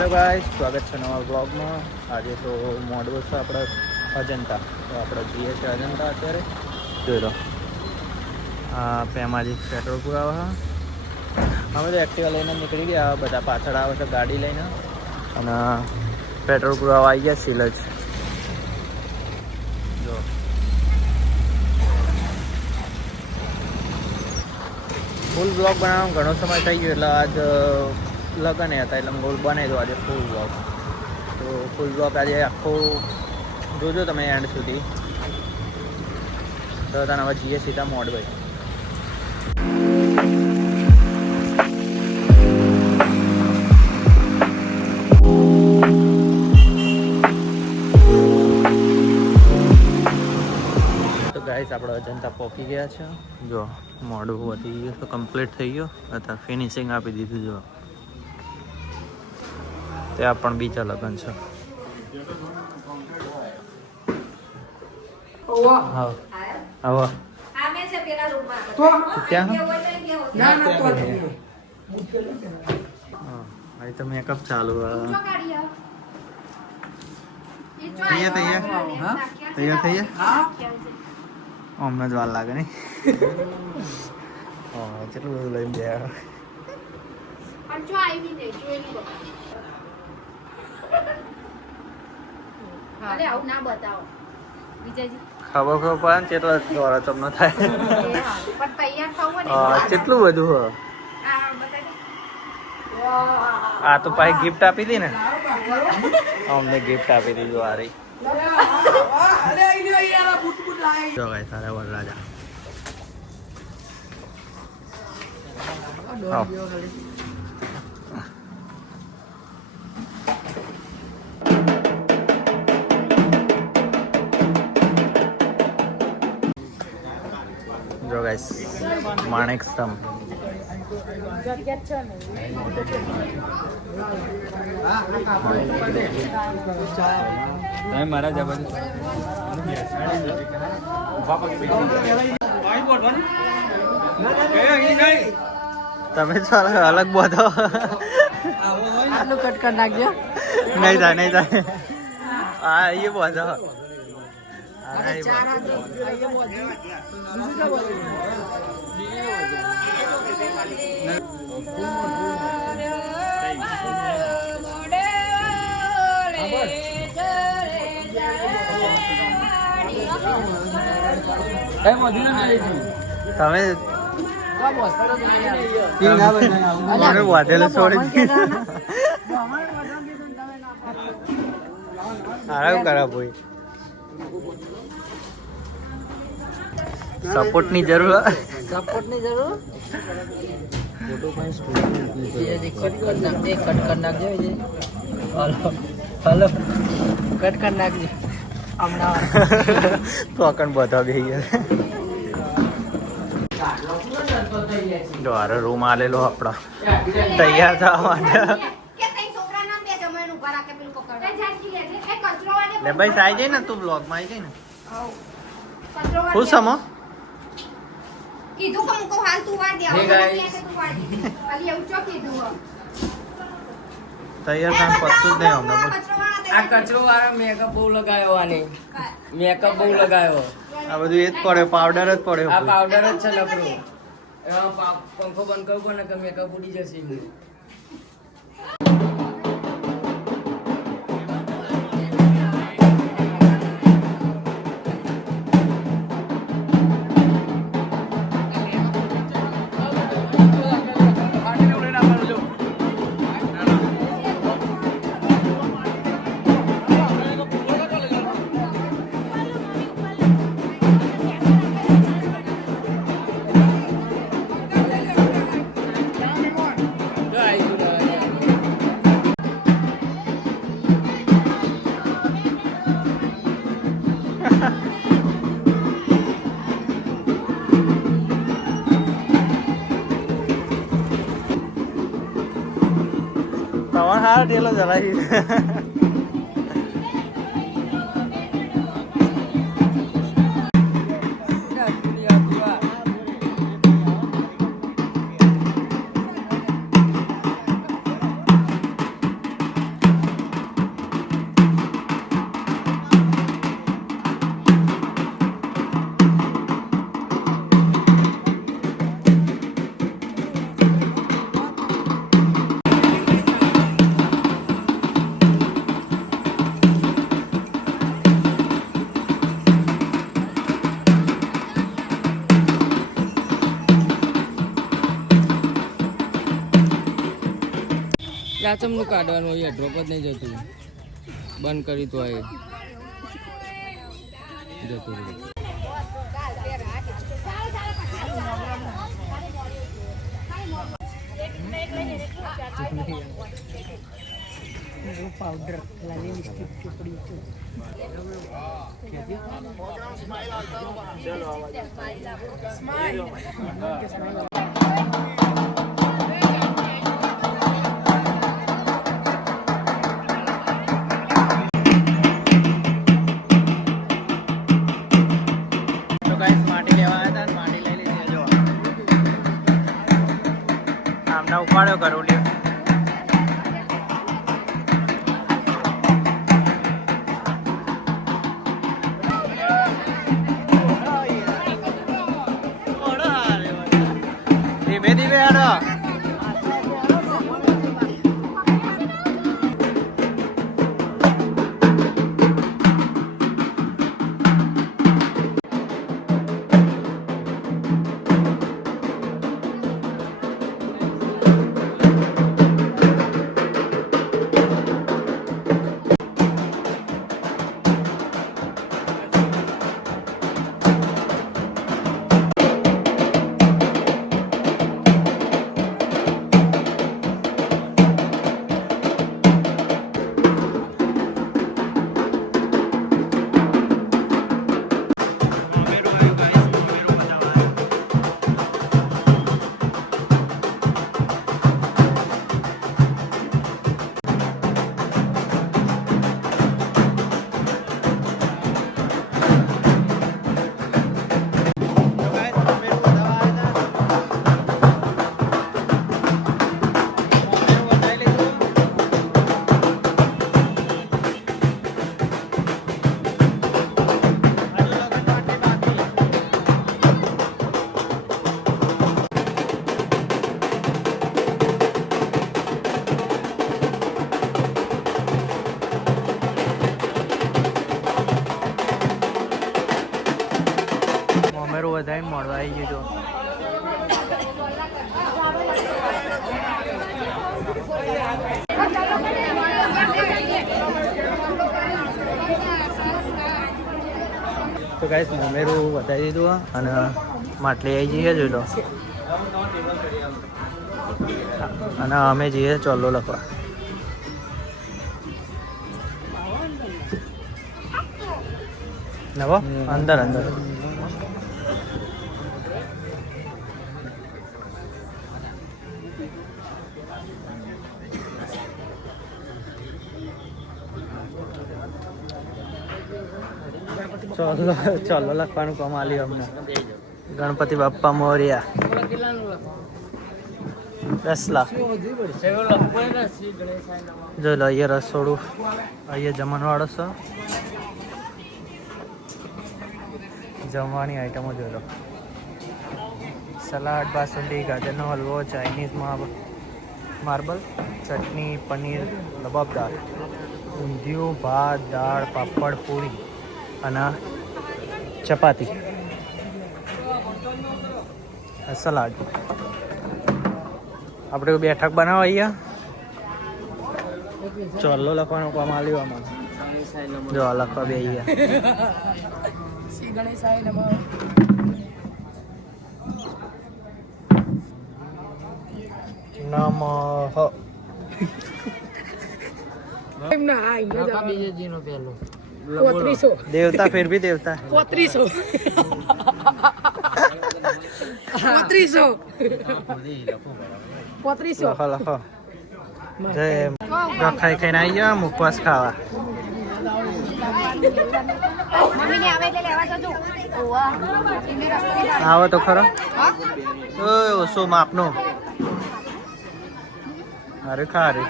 Hello guys, સ્વાગત છે નવા બ્લોગમાં. આજે તો મોડવો છે આપણે અજંતા, તો આપણે જઈએ છીએ અજંતા અત્યારે. જોઈ લો, આ પેમાજી પેટ્રોલ પુરાવા. અમે તો એક્ટિવા લઈને નીકળી ગયા, બધા પાછળ આવે છે ગાડી લઈને, અને પેટ્રોલ પુરાવા આવી ગયા સિલજ. જો ફૂલ બ્લોગ બનાવવાનો ઘણો સમય થઈ ગયો, એટલે આજ લગન હતા એટલે ગોલ બનાવી દો આજે ફૂલ બ્લોગ. તો ફૂલ બ્લોગ આજે આખો જોજો તમે એન્ડ સુધી. તો તને હવે જઈએ સીધા મોડભાઈ. તો ગાઈસ આપણે અજંતા પહોંચી ગયા છે. જો મોડું વધી ગયું તો કમ્પ્લીટ થઈ ગયો, અત્યારે ફિનિશિંગ આપી દીધું. જો ત્યાં પણ બીજા લગ્ન છે. હવે તો મેકઅપ ચાલુ. તૈયાર થઈ અમને જ વાર લાગે નહીં. કેટલું બધું લઈને ગયા. ખબર પડે કેટલા દ્વારા તમને થાય. કેટલું બધું. આ તો પાછી ગિફ્ટ આપી હતી ને, અમને ગિફ્ટ આપી દીધું. આ રહી જો ભાઈ તારા વરરાજા. જો ગાઈસ માણેક સ્તંભ. મારા જબર તમે છો અલગ બધો. આટલું કટ કરી નાખજો. નહીં થાય નહીં થાય. હા એ બધો. તમે વાધેલું છોડી આરામ કરા ભાઈ. સપોર્ટ ની જરૂર. સપોર્ટ ની જરૂર. કટ કરી નાખજો. હલો કટ કરી નાખજો. હમણાં ટોકન બધા બે ગયા. રૂમ આલેલો આપડા તૈયાર થવા માટે. લે ભાઈ સાઈ જાય ને, તું બ્લોગ માં આવી જાય ને. હું સમો કીધું કે મુકો હાલ તું વાર દે. હે ગાઈસ ખાલી એવું ચો કીધું. તૈયાર કામ પતું જ નહીં અમને. આ કચરો વાળા મેકઅપ બહુ લગાયો. આને મેકઅપ બહુ લગાયો. આ બધું એ જ પડે, પાવડર જ પડે. આ પાવડર જ છે લકડો. એમાં પંખો બંધ કરવો ને કે મેકઅપ ઉડી જશે. તમારે હાર ઢેલો જવાય. આ ચમનું કાઢવાનું હોય ડ્રોપ જ નહીં જતું બંધ કરી તો આ જતું રહ્યું पाउडर लाली लिपस्टिक चुपड़ी तो गाइस माटी लेवा आया था माटी ले लीजिए जो हमने उपाड़ो करो लियो धीमे धीमे आरो વધારે મળવા આવી ગયો તો ગાઈસ મોમેરું વધારી દીધું અને માટલી આવી જઈએ જોઈ લો અને અમે જઈએ ચોલ્લો લખવા નવો અંદર અંદર ચાલો લખવાનું કામ આલ્યું અમને ગણપતિ બાપ્પા મોર્યા 10 લાખ જો લો અહીંયા રસોડું અહીંયા જમણવાળો છે જમવાની આઈટમો જોઈ લો સલાડ બાસુંદી ગાજરનો હલવો ચાઇનીઝમાં માર્બલ ચટણી પનીર લબાબદાર ઊંધિયું ભાત દાળ પાપડ પૂરી અને ચપાતી સલાડ આપણે બેઠક બનાવો અહીંયા ચોલ્લો લખવાનું કામ આલ્યું આમાં જો લખવા બે નમઃ देवता फिर भी देवता 3500 લખો લખો જય ખાઈ ખાઈને આવી ગયા મુખવાસ ખાવા આવો તો ખરો ઓછો માપનો અરે ખારે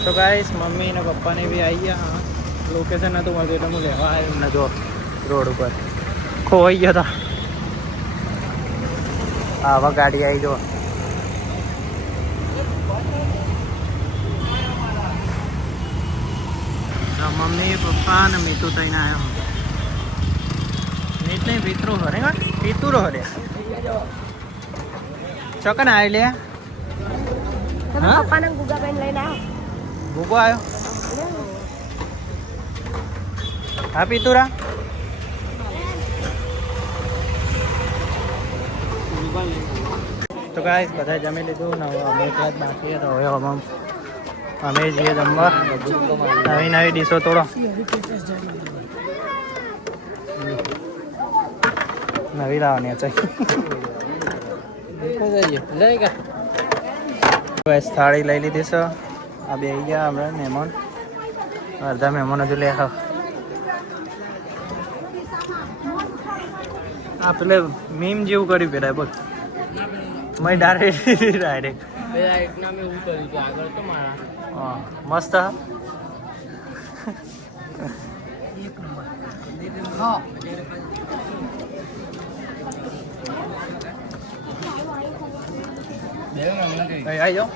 તો ગાઈસ મમ્મી ને પપ્પા ને બી આવી ગયા હા લોકેશન નતું મળતું એટલે હું લેવા આવ્યો એમને જો રોડ ઉપર ખોવાઈ ગયા હતા આવા ગાડી આવી જો મમ્મી પપ્પા ને મીતુ થઈને આવ્યો મીત નહીં પિતૃ હરે પિતુરો હરે ચોકન આવી લે તમે હા? પપ્પાને ગુગાબેન લઈને આવો ભૂકો આવ્યો હા પિતુરા તો ગાઈસ બધા જમી લીધું ને હવે અમે એકલા જ બાકી હતા હવે અમે જઈએ જમવા નવી નવી ડીશો તોડો નવી લાવવાની છે બસ થાળી લઈ લીધી છે આ બે ગયા આપણે મહેમાન અડધા મહેમાન હજુ લે આ પેલે મીમ જેવું કર્યું પેલા બોલ મેં ડાયરેક્ટ હા મસ્ત હા હા આવી જાઓ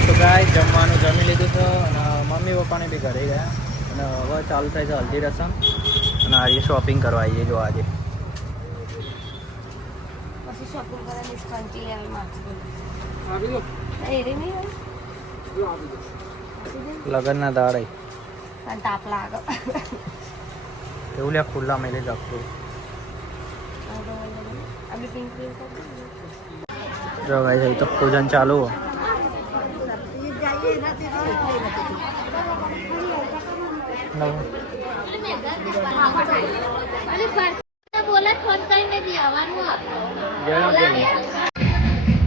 તો ગાય જમવાનું જમી લીધું છે અને મમ્મી પપ્પાને બી ઘરે ગયા અને હવે ચાલુ થાય છે હલ્દી રસમ અને આજે શોપિંગ કરવા આવીએ જો આજે પછી શોપિંગ કરવાની સ્કંચી લેવી માગશે એ રે નહીં લગ્નના દાડે પણ તાપ લાગે એવું લે ખુલ્લા મેલે જતું અમે પિંક પિંક જો ગાય તો પૂજન ચાલુ હો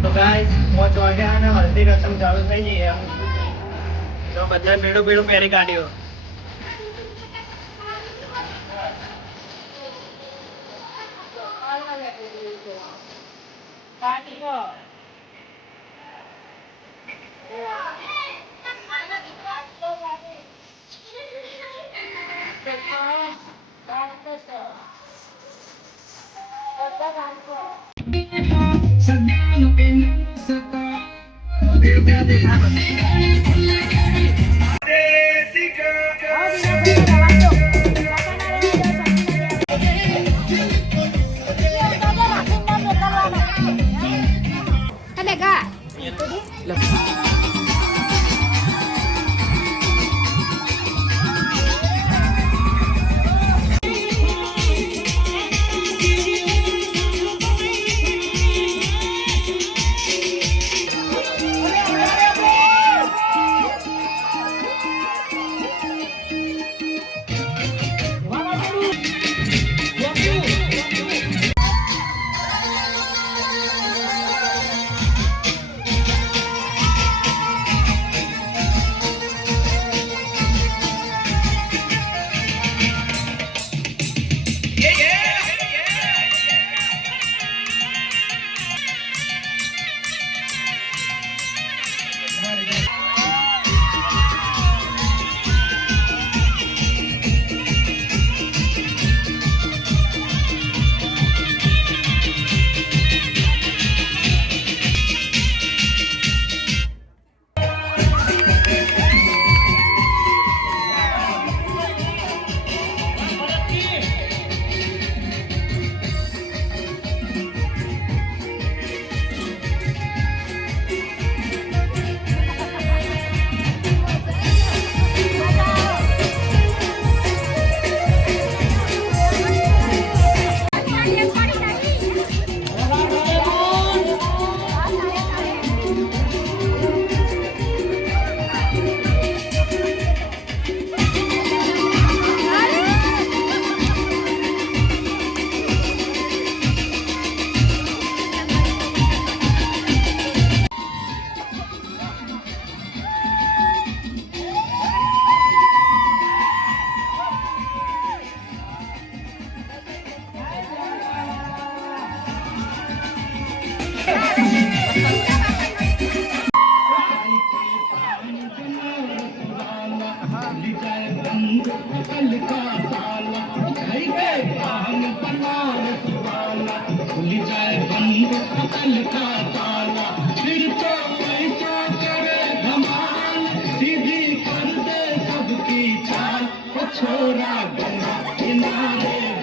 તો ગાઈસ 5 વાગ્યા અને હલ્દી રસમ ચાલુ થઈ ગઈ એમ તો બધા બેડું બેડું પહેરી કાઢ્યો छोरा गंगा किनारे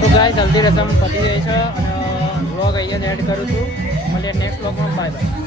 તો ગાઈસ હલ્દી રસમ પતી જાય છે અને વ્લોગ અહીંયા એડ કરું છું. મળીએ નેક્સ્ટ વ્લોગમાં. Bye bye.